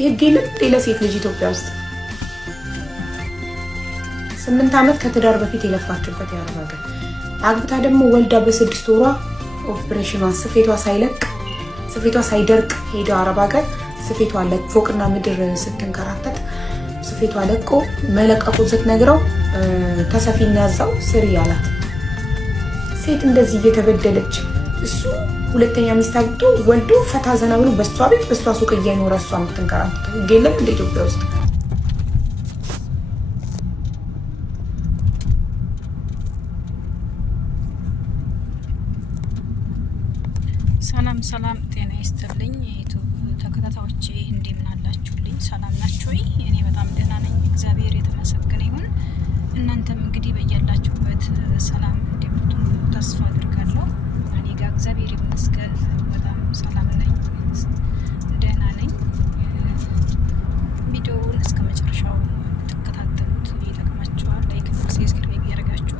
ህግ የለም ለሴት ልጅ ኢትዮጵያ ውስጥ 8 ዓመት ከትዳር በፊት የለፋችበት የአረብ ሀገር አግብታ ደግሞ ወልዳ በ6 ወሯ ኦፕሬሽኗን ስፌቷ ሳይደርቅ ሄደው አረብ ሀገር ስፌቷ ለፎቅና ምድር ስትንከራተት ስፌቷ ለቆ መለቀቁ ስትነግረው ተሰፊና ያዛው ስሪ ያላት ሴት እንደዚህ እየተበደለች እሱ ሁለተኛ ሚስት አግብቶ ወልዶ ፈታ ዘና ብሎ በሷ ቤት በሷ ሱቅ እየኖረ እሷ የምትንከራተት ገለም እንደ ኢትዮጵያ ውስጥ ሰላም ጤና ይስጥልኝ የዩቲዩብ ተከታታዮቼ እንደምን አላችሁልኝ? ሰላም ናችሁ? እኔ በጣም ደህና ነኝ፣ እግዚአብሔር የተመሰገነ ይሁን። እናንተም እንግዲህ በያላችሁበት ሰላም እንደምትሆኑ ተስፋ አድርጋለሁ። እኔ ጋር እግዚአብሔር ይመስገን በጣም ሰላም ነኝ፣ ደህና ነኝ። ቪዲዮውን እስከ መጨረሻው ተከታተሉት፣ ይጠቅማችኋል። ላይክ፣ ሰብስክራይብ ያደርጋችሁ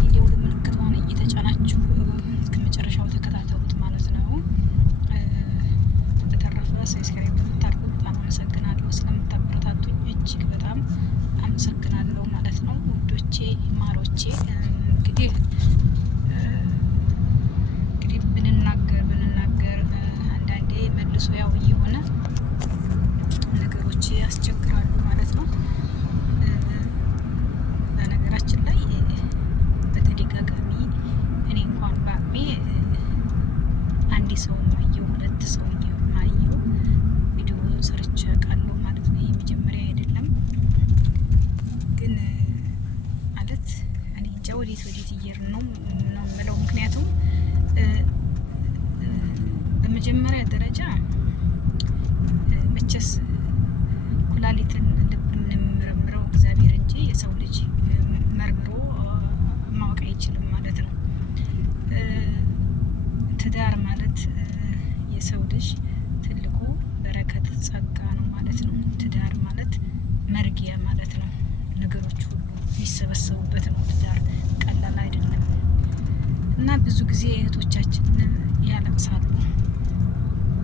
ቪዲዮውን ምልክቷን እየተጫናችሁ እስከ መጨረሻው ተከታተሉት ማለት ነው። በተረፈ ሰብስክራይብ ብታደርጉ በጣም አመሰግናለሁ። ስለምታበረታቱኝ እጅግ በጣም አመሰግናለሁ ማለት ነው ውዶቼ ማሮቼ። እንግዲህ ብንናገር አንዳንዴ መልሶ ያው እየሆነ ነገሮች ያስቸግራሉ ማለት ነው። በነገራችን ላይ በተደጋጋሚ እኔ እንኳን በአቅሜ አንድ ሰው ማየው ሁለት ሰው ማየው ቪዲዮ ሰርቼ አውቃለሁ ማለት ነው። የመጀመሪያ አይደለም ግን ማለት እኔ እንጃ ወዴት እየሄድን ነው የምለው። ምክንያቱም በመጀመሪያ ደረጃ መቼስ ኩላሊትን ልብን የምመረምረው እግዚአብሔር እንጂ የሰው ልጅ መርምሮ ማወቅ አይችልም ማለት ነው። ትዳር ማለት የሰው ልጅ ትልቁ በረከት ጸጋ ነው ማለት ነው። ትዳር ማለት መርጊያ ማለት ነው። ነገሮች ሁሉ የሚሰበሰቡበት ነው። ትዳር ቀላል አይደለም እና ብዙ ጊዜ እህቶቻችን ያለቅሳሉ፣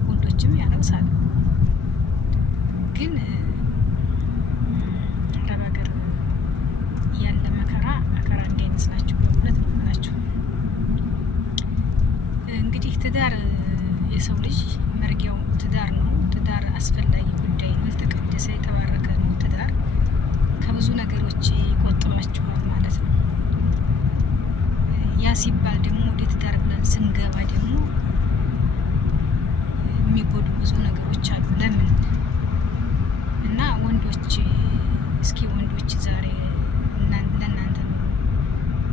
ወንዶችም ያለቅሳሉ። ግን አረብ ሀገር ያለ መከራ እንዳይመስላችሁ እውነት ነው የምላችሁ። እንግዲህ ትዳር የሰው ልጅ መርጊያው ትዳር ነው። ትዳር አስፈላጊ ጉዳይ ነው። የተቀደሰ የተባረከ ነው። ትዳር ከብዙ ነገሮች ይቆጥባችኋል ማለት ነው። ያ ሲባል ደግሞ ወደ ትዳር ብለን ስንገባ ደግሞ የሚጎዱ ብዙ ነገሮች አሉ። ለምን እና ወንዶች እስኪ ወንዶች ዛሬ ለእናንተ ነው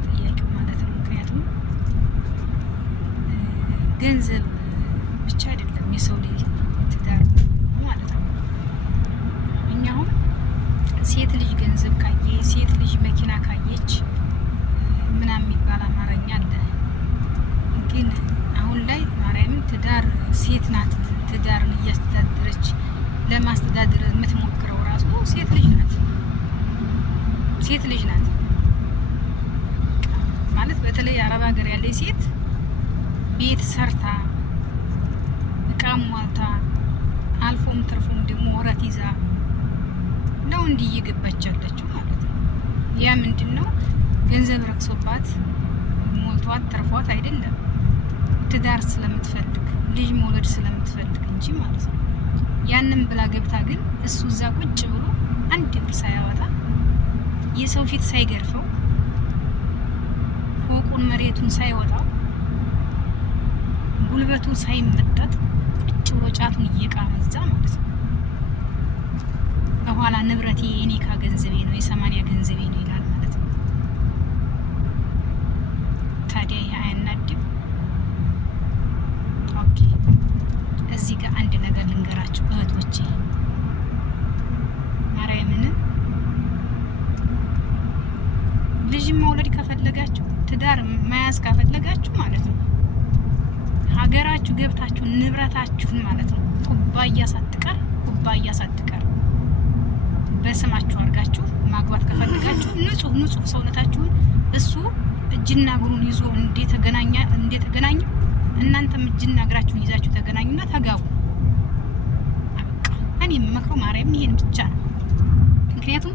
ጥያቄው ማለት ነው። ምክንያቱም ገንዘብ ብቻ አይደለም የሰው ልጅ ትዳር ማለት ነው። እኛውም ሴት ልጅ ገንዘብ ካየ ሴት ልጅ መኪና ካየች ምናምን የሚባል አማርኛ አለ። ግን አሁን ላይ ማርያምን ትዳር ሴት ናት ትዳርን እያስተዳደረች ለማስተዳደር የምትሞክረው ራሱ ሴት ልጅ ናት ማለት በተለይ አረብ ሀገር ያለች ሴት ቤት ሰርታ እቃም ሟልታ አልፎም ተርፎም ደግሞ ወረት ይዛ ነው እንዲህ እየገባች ያለችው ማለት ነው። ያ ምንድን ነው? ገንዘብ ረክሶባት ሞልቷት ተርፏት አይደለም፣ ትዳር ስለምትፈልግ ልጅ መውለድ ስለምትፈልግ እንጂ ማለት ነው። ያንን ብላ ገብታ ግን እሱ እዛ ቁጭ ብሎ አንድ ብር ሳያወጣ የሰው ፊት ሳይገርፈው ፎቁን መሬቱን ሳይወጣው ጉልበቱን ሳይመጠጥ ቁጭ ብሎ ጫቱን እየቃመ እዛ ማለት ነው። በኋላ ንብረቴ የኔ ገንዘቤ ነው የ80 ገንዘቤ ነው ይላል ማለት ነው። ታዲያ አያናድም? ኦኬ እዚህ ጋር አንድ ነገር ልንገራችሁ እህቶቼ፣ ማርያምን ልጅ መውለድ ከፈለጋችሁ ትዳር መያዝ ከፈለጋችሁ ማለት ነው ሀገራችሁ ገብታችሁ ንብረታችሁን ማለት ነው ኩባያ ሳትቀር በስማችሁ አድርጋችሁ ማግባት ከፈለጋችሁ ንጹህ ሰውነታችሁን እሱ እጅና እግሩን ይዞ እንደተገናኘ እናንተም እጅና እግራችሁን ይዛችሁ ተገናኙና ተጋቡ። እኔ የምመክረው ማርያምን ይሄን ብቻ ነው። ምክንያቱም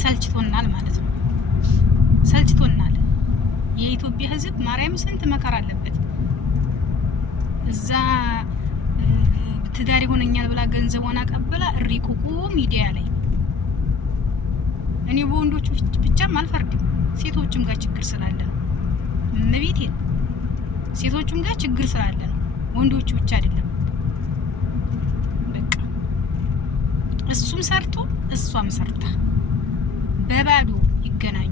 ሰልችቶናል ማለት ነው። ሰልችቶናል። የኢትዮጵያ ሕዝብ ማርያም ስንት መከራ አለበት። እዛ ትዳር ይሆነኛል ብላ ገንዘቧን አቀብላ እሪቁቁ ሚዲያ ላይ እኔ በወንዶቹ ብቻም አልፈርድም። ሴቶችም ጋር ችግር ስላለ ነው። እመቤቴ ሴቶችም ጋር ችግር ስላለ ነው። ወንዶቹ ብቻ አይደለም። በቃ እሱም ሰርቶ እሷም ሰርታ በባዶ ይገናኙ።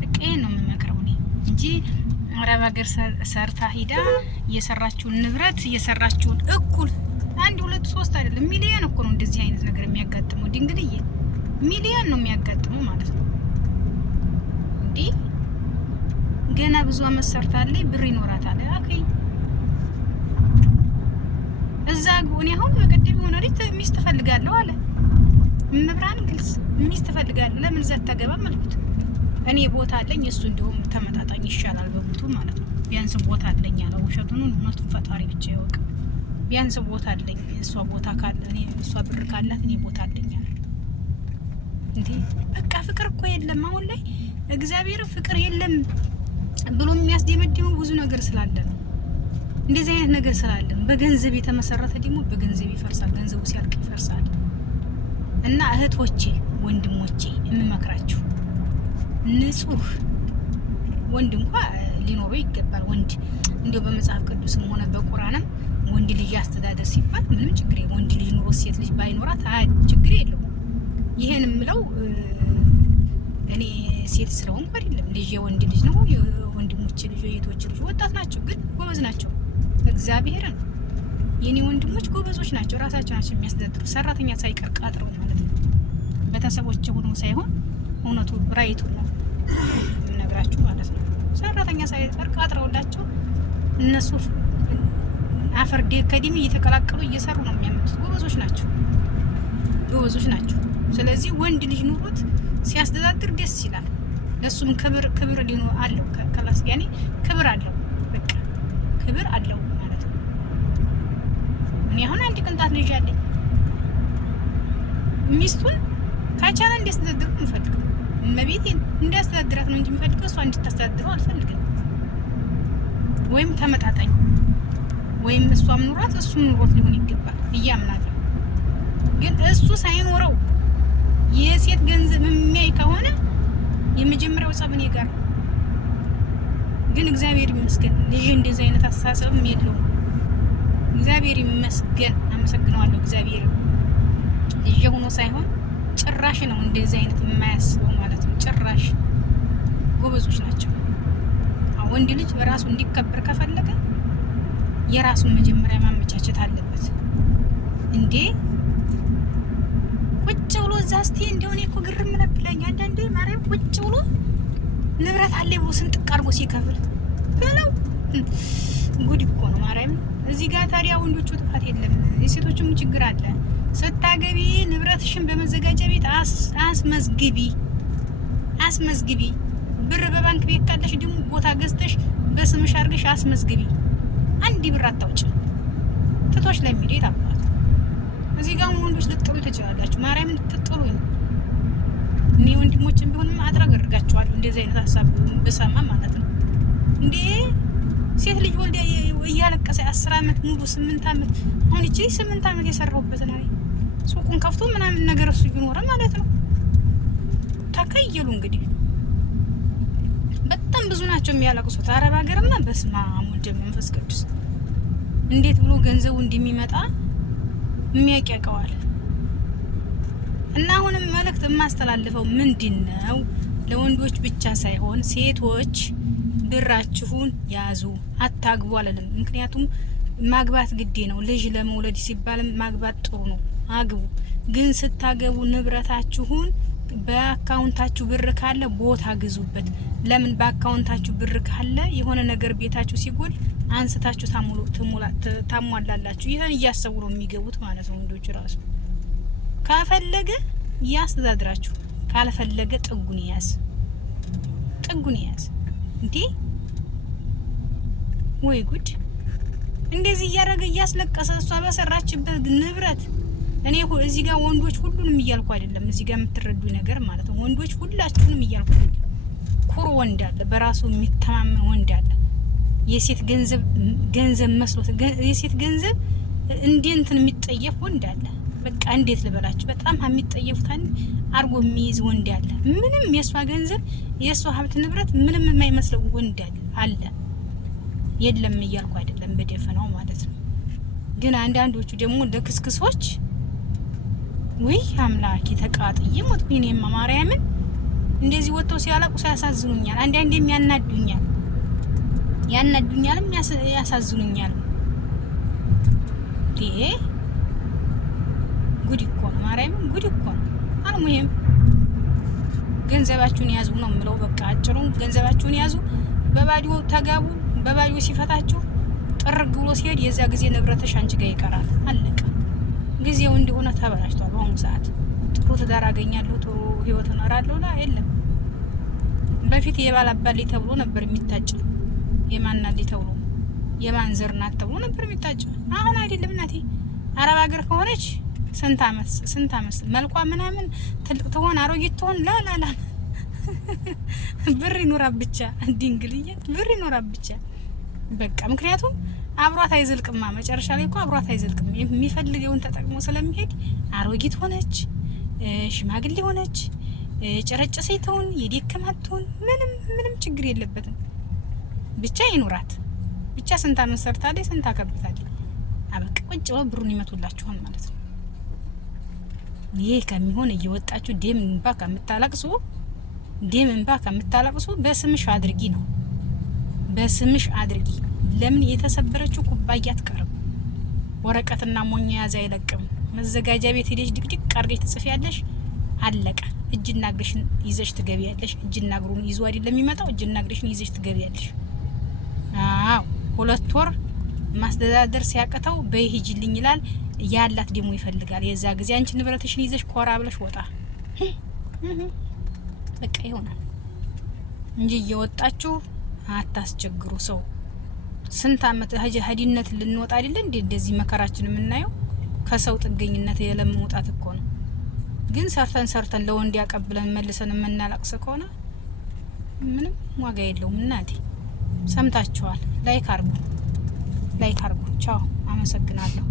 በቃ ይሄን ነው የምመክረው እኔ እንጂ አረብ ሀገር ሰርታ ሂዳ የሰራችውን ንብረት የሰራችውን እኩል 1 2 3 አይደለም ሚሊዮን እኮ ነው እንደዚህ አይነት ነገር የሚያጋጥመው። ድንግልዬ ሚሊዮን ነው የሚያጋጥመው ማለት ነው። እንዴ ገና ብዙ አመት ሰርታለች፣ ብር ይኖራታል። አከይ እዛ ጎኔ አሁን በቀደም ሆነ ልጅ ሚስት ፈልጋለሁ አለ። መብራን ግልጽ ሚስት ፈልጋለሁ ለምን ዘት ተገባም አልኩት። እኔ ቦታ አለኝ እሱ እንደውም ተመጣጣኝ ይሻላል በቦቱ ማለት ነው። ቢያንስ ቦታ አለኝ አለ። ውሸቱን እውነቱን ፈጣሪ ብቻ ያውቅ። ቢያንስ ቦታ አለኝ እሷ ቦታ ካለ እኔ እሷ ብር ካላት እኔ ቦታ አለኝ አለ። እንዴ በቃ ፍቅር እኮ የለም አሁን ላይ እግዚአብሔር ፍቅር የለም ብሎ የሚያስደመድመው ብዙ ነገር ስላለ ነው። እንደዚህ አይነት ነገር ስላለ ነው። በገንዘብ የተመሰረተ ደግሞ በገንዘብ ይፈርሳል። ገንዘቡ ሲያልቅ ይፈርሳል። እና እህቶቼ ወንድሞቼ የምመክራችሁ ንጹህ ወንድ እንኳን ሊኖረው ይገባል። ወንድ እንደው በመጽሐፍ ቅዱስም ሆነ በቁርአንም ወንድ ልጅ አስተዳደር ሲባል ምንም ችግር የለም። ወንድ ልጅ ኖሮ ሴት ልጅ ባይኖራት ችግር የለውም። ይሄን የምለው እኔ ሴት ስለሆንኩ አይደለም። ልጅ የወንድ ልጅ ነው። የወንድሞቼ ልጅ የእህቶቼ ልጅ ወጣት ናቸው፣ ግን ጎበዝ ናቸው። እግዚአብሔርን የኔ ወንድሞች ጎበዞች ናቸው። ራሳቸው ናቸው የሚያስተዳድሩ፣ ሰራተኛ ሳይቀር ቃጥረው ማለት ነው። ቤተሰቦች ሆኖ ሳይሆን እውነቱ ራይቱ ነው የምነግራችሁ ማለት ነው። ሰራተኛ ሳይቀር ቃጥረውላቸው እነሱ አፈርዴ ከዲሚ እየተቀላቀሉ እየሰሩ ነው የሚያመጡት። ጎበዞች ናቸው፣ ጎበዞች ናቸው። ስለዚህ ወንድ ልጅ ኑሮት ሲያስተዳድር ደስ ይላል። ለሱም ክብር ሊኖር አለው። ከላስ ያኔ ክብር አለው። በቃ ክብር አለው ማለት ነው። እኔ አሁን አንድ ቅንጣት ልጅ አለኝ። ሚስቱን ካቻለ እንዲያስተዳድር ነው የምፈልገው። እመቤቴን እንዲያስተዳድራት ነው እንጂ የምፈልገው እሷ እንድታስተዳድረው አልፈልግም። ወይም ተመጣጣኝ ወይም እሷም ኑሯት እሱም ኑሮት ሊሆን ይገባል እያምናለሁ። ግን እሱ ሳይኖረው የሴት ገንዘብ የሚያይ ከሆነ የመጀመሪያው ጸብ እኔ ጋር። ግን እግዚአብሔር ይመስገን ልጅ እንደዚህ አይነት አስተሳሰብም የለውም። እግዚአብሔር ይመስገን፣ አመሰግነዋለሁ። እግዚአብሔር ልጅ ሆኖ ሳይሆን ጭራሽ ነው እንደዚህ አይነት የማያስበው ማለት ነው። ጭራሽ ጎበዞች ናቸው። ወንድ ልጅ በራሱ እንዲከበር ከፈለገ የራሱን መጀመሪያ ማመቻቸት አለበት። እንዴ ቁጭ ብሎ እዛ እስቲ እንደሆነ እኮ ግርም ነብለኝ አንዳንዴ ማርያም ቁጭ ብሎ ንብረት አለ ብሎ ስንጥቅ አድርጎ ሲከፍል በለው ጉድ እኮ ነው ማርያም። እዚህ ጋር ታዲያ ወንዶቹ ጥፋት የለም፣ የሴቶቹም ችግር አለ። ስታገቢ ንብረትሽን በመዘጋጃ ቤት አስመዝግቢ። ብር በባንክ ቤት ካለሽ ደግሞ ቦታ ገዝተሽ በስምሽ አድርገሽ አስመዝግቢ። አንድ ብር አታውጭ ትቶሽ ለሚሄድ አባቱ። እዚህ ጋር ወንዶች ልትጥሉ ትችላላችሁ። ማርያምን ልትጥሉኝ እኔ ወንድሞችን ቢሆንም አጥራገርጋቸዋለሁ እንደዚህ አይነት ሀሳብ በሰማ ማለት ነው። እንዴ ሴት ልጅ ወልዳ እያለቀሰ 10 አመት ሙሉ 8 አመት አሁን እቺ 8 አመት የሰራሁበት ነው ሱቁን ከፍቶ ምናምን ነገር እሱ ይኖር ማለት ነው። ተከየሉ እንግዲህ በጣም ብዙ ናቸው የሚያለቅሱት። አረብ ሀገርማ በስመ አብ ወወልድ ወመንፈስ ቅዱስ እንዴት ብሎ ገንዘቡ እንደሚመጣ የሚያቀቀዋል። እና አሁንም መልእክት የማስተላልፈው ምንድነው ለወንዶች ብቻ ሳይሆን ሴቶች ብራችሁን ያዙ፣ አታግቡ አለለም። ምክንያቱም ማግባት ግዴ ነው። ልጅ ለመውለድ ሲባል ማግባት ጥሩ ነው፣ አግቡ። ግን ስታገቡ ንብረታችሁን በአካውንታችሁ ብር ካለ ቦታ ግዙበት። ለምን በአካውንታችሁ ብር ካለ የሆነ ነገር ቤታችሁ ሲጎል አንስታችሁ ታሟላላችሁ። ይሄን እያሰቡ ነው የሚገቡት ማለት ነው። ወንዶች ራሱ ካፈለገ ያስተዳድራችሁ፣ ካልፈለገ ጥጉን ያዝ። እንዴ ወይ ጉድ! እንደዚህ እያደረገ እያስለቀሰ እሷ በሰራችበት ንብረት እኔ እዚህ ጋር ወንዶች ሁሉንም እያልኩ አይደለም፣ እዚህ ጋር የምትረዱ ነገር ማለት ነው። ወንዶች ሁላችሁንም እያልኩ አይደለም። ኩሩ ወንድ አለ፣ በራሱ የሚተማመን ወንድ አለ። የሴት ገንዘብ መስሎት የሴት ገንዘብ እንትን የሚጠየፍ ወንድ አለ። በቃ እንዴት ልበላችሁ፣ በጣም የሚጠየፉት አርጎ የሚይዝ ወንድ አለ። ምንም የሷ ገንዘብ የሷ ሀብት ንብረት ምንም የማይመስለው ወንድ አለ። የለም እያልኩ አይደለም፣ በደፈናው ማለት ነው። ግን አንዳንዶቹ ደግሞ ለክስክሶች ወይ አምላኬ ተቃጥዬ ሞትኩኝ። እኔማ ማርያምን እንደዚህ ወጥተው ሲያለቅሱ ያሳዝኑኛል። አንዳንዴም ያናዱኛልም ያሳዝኑኛል። ጉድ እኮ ነው ማርያምን፣ ጉድ እኮ ነው። አልሙሂም ገንዘባችሁን ያዙ ነው የምለው። በቃ አጭሩ ገንዘባችሁን ያዙ፣ በባዶ ተጋቡ። በባዶ ሲፈታችሁ ጥርግ ብሎ ሲሄድ የዛ ጊዜ ንብረትሽ አንቺ ጋር ይቀራል። አለቀ። ጊዜው እንደሆነ ተበላሽቷል። በአሁኑ ሰዓት ጥሩ ትዳር አገኛለሁ፣ ጥሩ ህይወት እኖራለሁ ላ የለም። በፊት የባላባልኝ ተብሎ ነበር የሚታጭው፣ የማናልኝ ተብሎ የማን ዘር ናት ተብሎ ነበር የሚታጭው። አሁን አይደለም እናቴ። አረብ ሀገር ከሆነች ስንት አመት መልኳ ምናምን ትልቅ ትሆን አሮጊት ትሆን ላላላ ብር ይኖራብ ብቻ፣ ድንግልዬ ብር ይኖራብ ብቻ በቃ። ምክንያቱም አብሯት አይዘልቅማ። መጨረሻ ላይ እኮ አብሯት አይዘልቅም። የሚፈልገውን ተጠቅሞ ስለሚሄድ አሮጊት ሆነች፣ ሽማግሌ ሆነች፣ ጨረጨሰኝ ትሁን፣ የደከማት ትሁን ምንም ችግር የለበትም። ብቻ ይኑራት ብቻ። ስንት አመት ሰርታለች፣ ስንት አከብታለች። አበቃ። ቁጭ ብለው ብሩን ይመቱላችኋል ማለት ነው። ይሄ ከሚሆን እየወጣችሁ ደም እንባ ከምታለቅሱ በስምሽ አድርጊ ነው። በስምሽ አድርጊ። ለምን የተሰበረችው ኩባያ አትቀርም። ወረቀትና ሞኛ ያዝ አይለቅም። መዘጋጃ ቤት ሄደሽ ድቅድቅ አርገሽ ትጽፊያለሽ። አለቀ። እጅና እግርሽን ይዘሽ ትገቢያለሽ። እጅና እግሩን ይዞ አይደለም የሚመጣው፣ እጅና እግርሽን ይዘሽ ትገቢያለሽ። አዎ 2 ወር ማስተዳደር ሲያቀተው በይሂጅልኝ ይላል። ያላት ደግሞ ይፈልጋል። የዛ ጊዜ አንቺ ንብረትሽን ይዘሽ ኮራ ብለሽ ወጣ በቃ ይሆናል እንጂ እየወጣችሁ አታስቸግሩ ሰው። ስንት አመት ሀዲነት ልንወጣ አይደል እንዴ? እንደዚህ መከራችን የምናየው ከሰው ጥገኝነት የለመውጣት እኮ ነው። ግን ሰርተን ለወንድ ያቀብለን መልሰን የምናለቅስ ከሆነ ምንም ዋጋ የለውም እናቴ። ሰምታችኋል። ላይክ አርጉ። ቻው። አመሰግናለሁ።